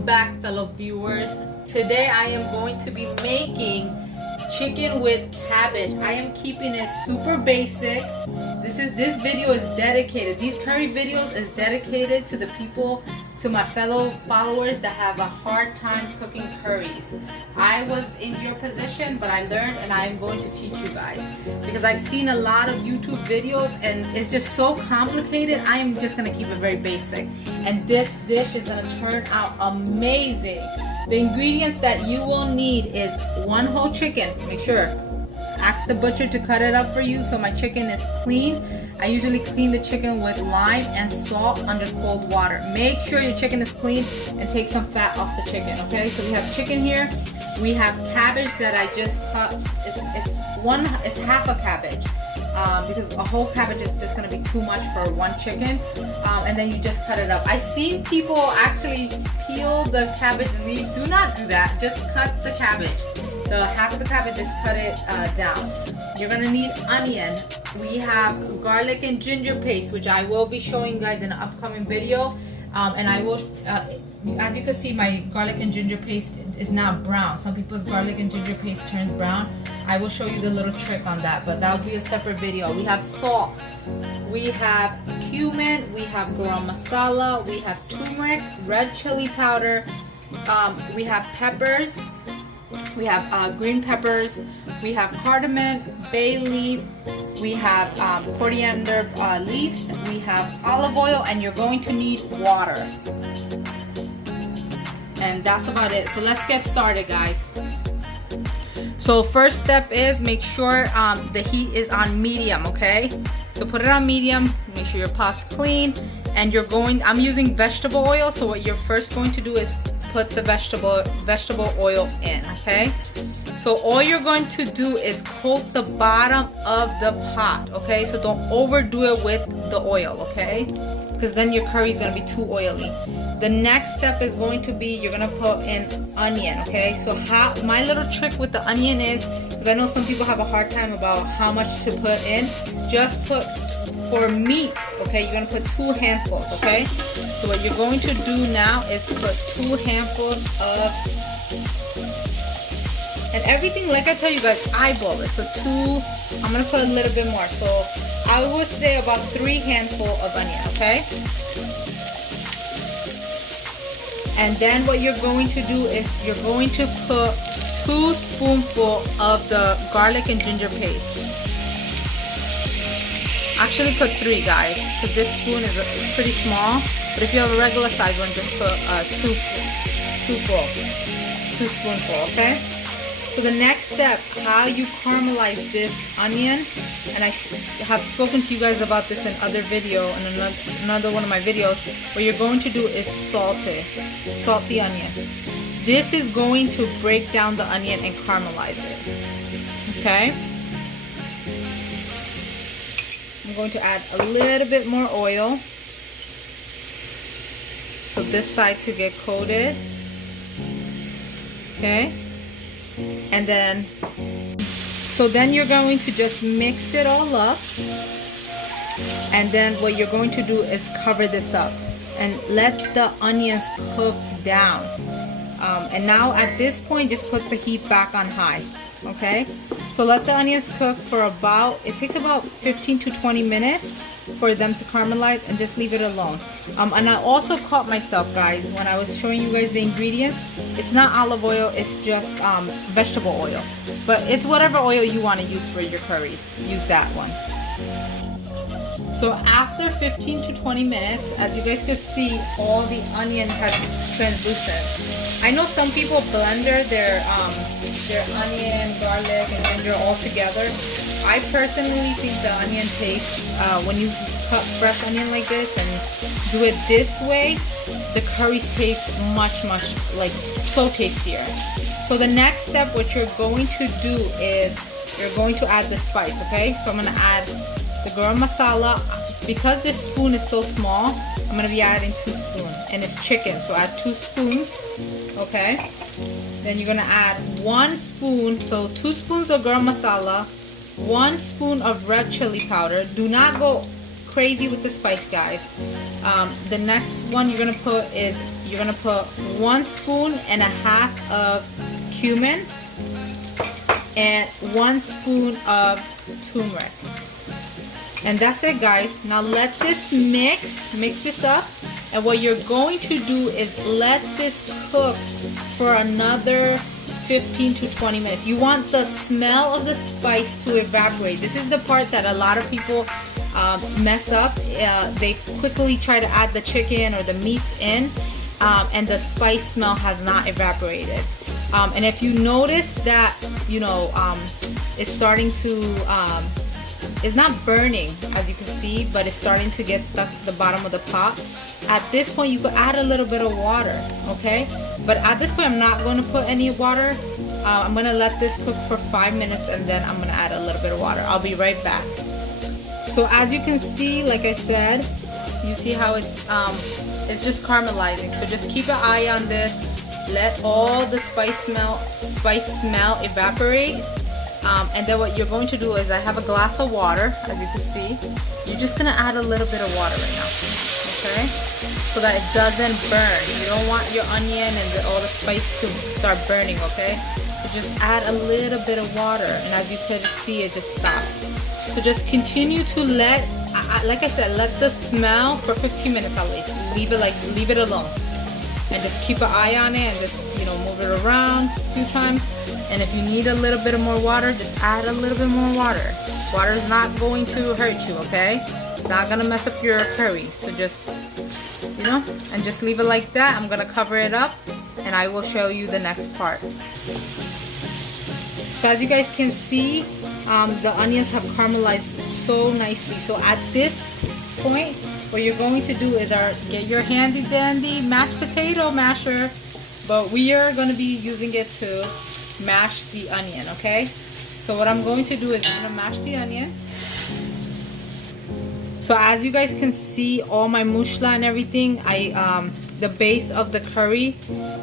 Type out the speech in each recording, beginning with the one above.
Welcome back, fellow viewers. Today I am going to be making chicken with cabbage. I am keeping it super basic. This video is dedicated. These curry videos is dedicated to the people, to my fellow followers that have a hard time cooking curries. I was in your position, but I learned and I'm going to teach you guys because I've seen a lot of YouTube videos and it's just so complicated. I'm just gonna keep it very basic, and this dish is gonna turn out amazing. The ingredients that you will need is one whole chicken. Make sure, ask the butcher to cut it up for you so my chicken is clean. I usually clean the chicken with lime and salt under cold water. Make sure your chicken is clean and take some fat off the chicken, okay? So we have chicken here. We have cabbage that I just cut. It's half a cabbage. Because a whole cabbage is just gonna be too much for one chicken, and then you just cut it up. I've seen people actually peel the cabbage and leave. Do not do that. Just cut the cabbage. The half of the cabbage, just cut it down. You're gonna need onion. We have garlic and ginger paste, which I will be showing you guys in an upcoming video. And I will, as you can see, my garlic and ginger paste is now brown. Some people's garlic and ginger paste turns brown. I will show you the little trick on that, but that will be a separate video. We have salt, we have cumin, we have garam masala, we have turmeric, red chili powder, we have peppers, we have green peppers, we have cardamom, bay leaf, we have coriander leaves, we have olive oil, and you're going to need water. And that's about it. So let's get started, guys. So first step is make sure the heat is on medium, okay? So put it on medium, make sure your pot's clean, and I'm using vegetable oil, so what you're first going to do is put the vegetable oil in, okay? So all you're going to do is coat the bottom of the pot, okay? So don't overdo it with the oil, okay? Because then your curry is gonna be too oily. The next step is going to be, you're gonna put in onion, okay? So my little trick with the onion is, because I know some people have a hard time about how much to put in, just put, for meats, okay, you're gonna put 2 handfuls, okay? So what you're going to do now is put 2 handfuls of, and everything, like I tell you guys, eyeball it. So 2, I'm gonna put a little bit more. So I would say about 3 handfuls of onion, okay? And then what you're going to do is you're going to put 2 spoonfuls of the garlic and ginger paste. Actually put 3, guys, because this spoon is pretty small. But if you have a regular size one, just put 2 spoonfuls, okay? So the next step, how you caramelize this onion, and I have spoken to you guys about this in other video, in another one of my videos, what you're going to do is salt the onion. This is going to break down the onion and caramelize it, okay? I'm going to add a little bit more oil so this side could get coated, okay? And then, so then you're going to just mix it all up, and then what you're going to do is cover this up and let the onions cook down. And now at this point, just put the heat back on high, okay? So let the onions cook for it takes about 15 to 20 minutes for them to caramelize, and just leave it alone. And I also caught myself, guys, when I was showing you guys the ingredients, it's not olive oil, it's just vegetable oil. But it's whatever oil you want to use for your curries, use that one. So after 15 to 20 minutes, as you guys can see, all the onion has translucent. I know some people blender their onion, garlic, and ginger all together. I personally think the onion taste, when you cut fresh onion like this and do it this way, the curries taste much, like, so tastier. So the next step, what you're going to do is you're going to add the spice, okay? So I'm gonna add the garam masala. Because this spoon is so small, I'm gonna be adding 2 spoons, and it's chicken, so add 2 spoons, okay? Then you're gonna add 1 spoon, so 2 spoons of garam masala, 1 spoon of red chili powder. Do not go crazy with the spice, guys. The next one you're gonna put is 1.5 spoons of cumin and 1 spoon of turmeric. And that's it, guys. Now let this mix this up. And what you're going to do is let this cook for another 15 to 20 minutes. You want the smell of the spice to evaporate. This is the part that a lot of people mess up. They quickly try to add the chicken or the meats in, and the spice smell has not evaporated. And if you notice that, it's starting to, it's not burning, as you can see, but it's starting to get stuck to the bottom of the pot. At this point, you could add a little bit of water, okay? But at this point, I'm not going to put any water. I'm going to let this cook for 5 minutes, and then I'm going to add a little bit of water. I'll be right back. So as you can see, like I said, you see how it's just caramelizing. So just keep an eye on this. Let all the spice smell evaporate. And then what you're going to do is, I have a glass of water, as you can see. You're just going to add a little bit of water right now, okay? So that it doesn't burn. You don't want your onion and all the spice to start burning, okay? So just add a little bit of water, and as you can see, it just stops. So just continue to let, like I said, let the smell for 15 minutes at least. Leave it alone. And just keep an eye on it, and just, move it around a few times. And if you need a little bit of more water, just add a little bit more water. Water is not going to hurt you, okay? It's not gonna mess up your curry. So just, and just leave it like that. I'm gonna cover it up, and I will show you the next part. So as you guys can see, the onions have caramelized so nicely. So at this point, what you're going to do is get your handy dandy mashed potato masher, but we are going to be using it to mash the onion, okay? So what I'm going to do is I'm going to mash the onion. So as you guys can see, all my mushla and everything, the base of the curry,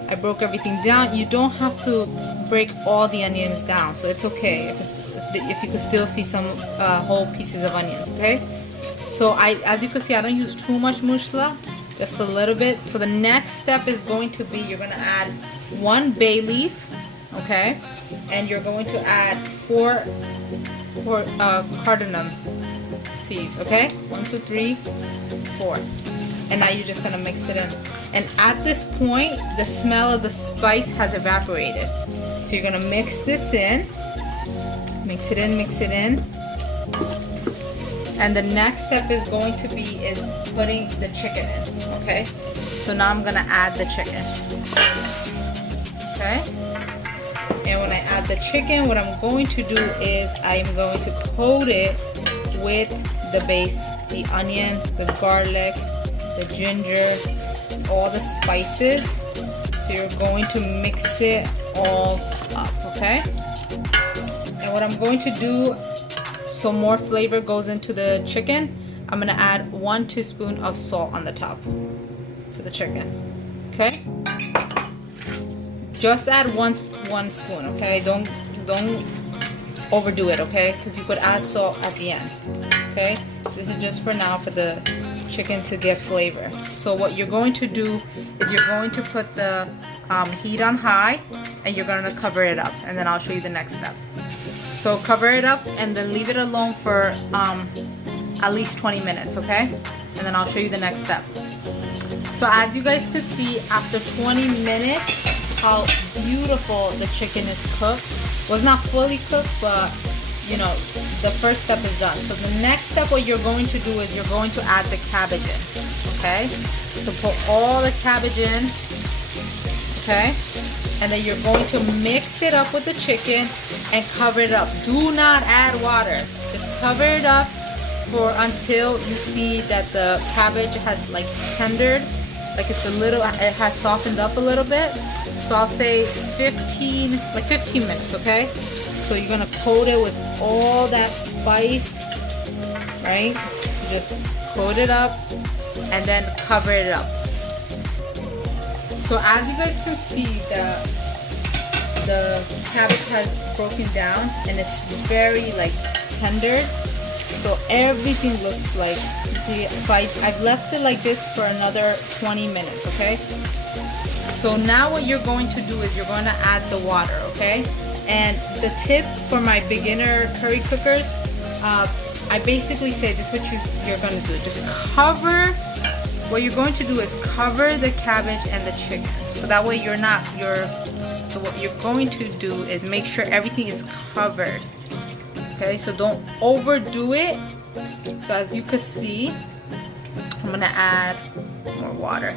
I broke everything down. You don't have to break all the onions down, so it's okay if you can still see some whole pieces of onions, okay? So as you can see, I don't use too much mushla, just a little bit. So the next step is going to be, you're going to add 1 bay leaf, okay? And you're going to add 4 cardamom seeds, okay? 1, 2, 3, 4. And now you're just going to mix it in. And at this point, the smell of the spice has evaporated. So you're going to mix this in. Mix it in. And the next step is going to be putting the chicken in, okay? So now I'm gonna add the chicken, okay? And when I add the chicken, what I'm going to do is I'm going to coat it with the base, the onion, the garlic, the ginger, all the spices. So you're going to mix it all up, okay? And what I'm going to do, so more flavor goes into the chicken, I'm gonna add 1 teaspoon of salt on the top for the chicken, okay? Just add one spoon, okay? Don't overdo it, okay? Because you could add salt at the end, okay? This is just for now for the chicken to get flavor. So what you're going to do is you're going to put the heat on high, and you're gonna cover it up, and then I'll show you the next step. So cover it up and then leave it alone for at least 20 minutes, okay? And then I'll show you the next step. So as you guys can see, after 20 minutes, how beautiful the chicken is cooked. Was not fully cooked, but the first step is done. So the next step, what you're going to do is you're going to add the cabbage in, okay? So put all the cabbage in, okay? And then you're going to mix it up with the chicken and cover it up. Do not add water. Just cover it up until you see that the cabbage has tendered, it has softened up a little bit. So I'll say 15 minutes, okay? So you're gonna coat it with all that spice, right? So just coat it up and then cover it up. So as you guys can see, the cabbage has broken down and it's very tender. So everything looks like, see, so I've left it like this for another 20 minutes, okay? So now what you're going to do is you're going to add the water, okay? And the tip for my beginner curry cookers, I basically say this is what you're going to do. Just cover, what you're going to do is cover the cabbage and the chicken. So that way so what you're going to do is make sure everything is covered. Okay, so don't overdo it. So as you can see, I'm gonna add more water.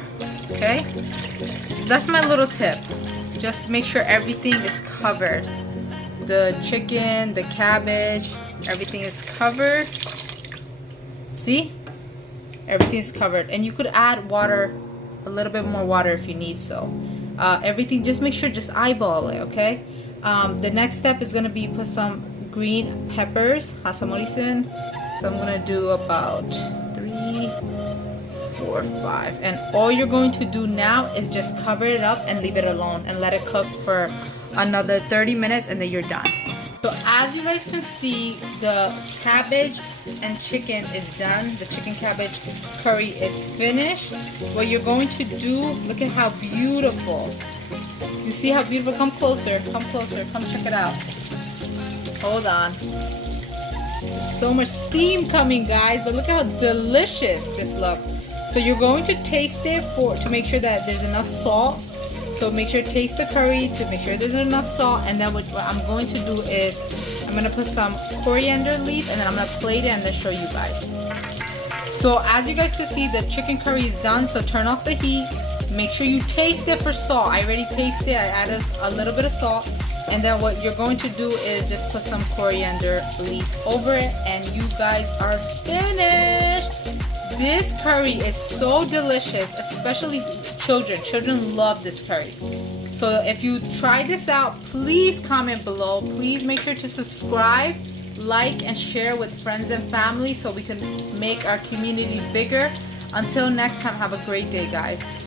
Okay, that's my little tip. Just make sure everything is covered. The chicken, the cabbage, everything is covered. See? Everything is covered. And you could add water, a little bit more water if you need so. Everything, just make sure, just eyeball it, okay? The next step is gonna be put some green peppers, hasamorisin. So I'm gonna do about 3, 4, 5. And all you're going to do now is just cover it up and leave it alone and let it cook for another 30 minutes and then you're done. So as you guys can see, the cabbage and chicken is done. The chicken cabbage curry is finished. What you're going to do, look at how beautiful. You see how beautiful? Come closer, come check it out. Hold on. There's so much steam coming, guys, but look at how delicious this looks. So you're going to taste it to make sure that there's enough salt. So make sure to taste the curry to make sure there's enough salt. And then what I'm going to do is I'm going to put some coriander leaf and then I'm going to plate it and then show you guys. So as you guys can see, the chicken curry is done. So turn off the heat. Make sure you taste it for salt. I already tasted it. I added a little bit of salt. And then what you're going to do is just put some coriander leaf over it and you guys are finished. This curry is so delicious, especially children. Children love this curry. So if you try this out, please comment below. Please make sure to subscribe, like, and share with friends and family so we can make our community bigger. Until next time, have a great day, guys.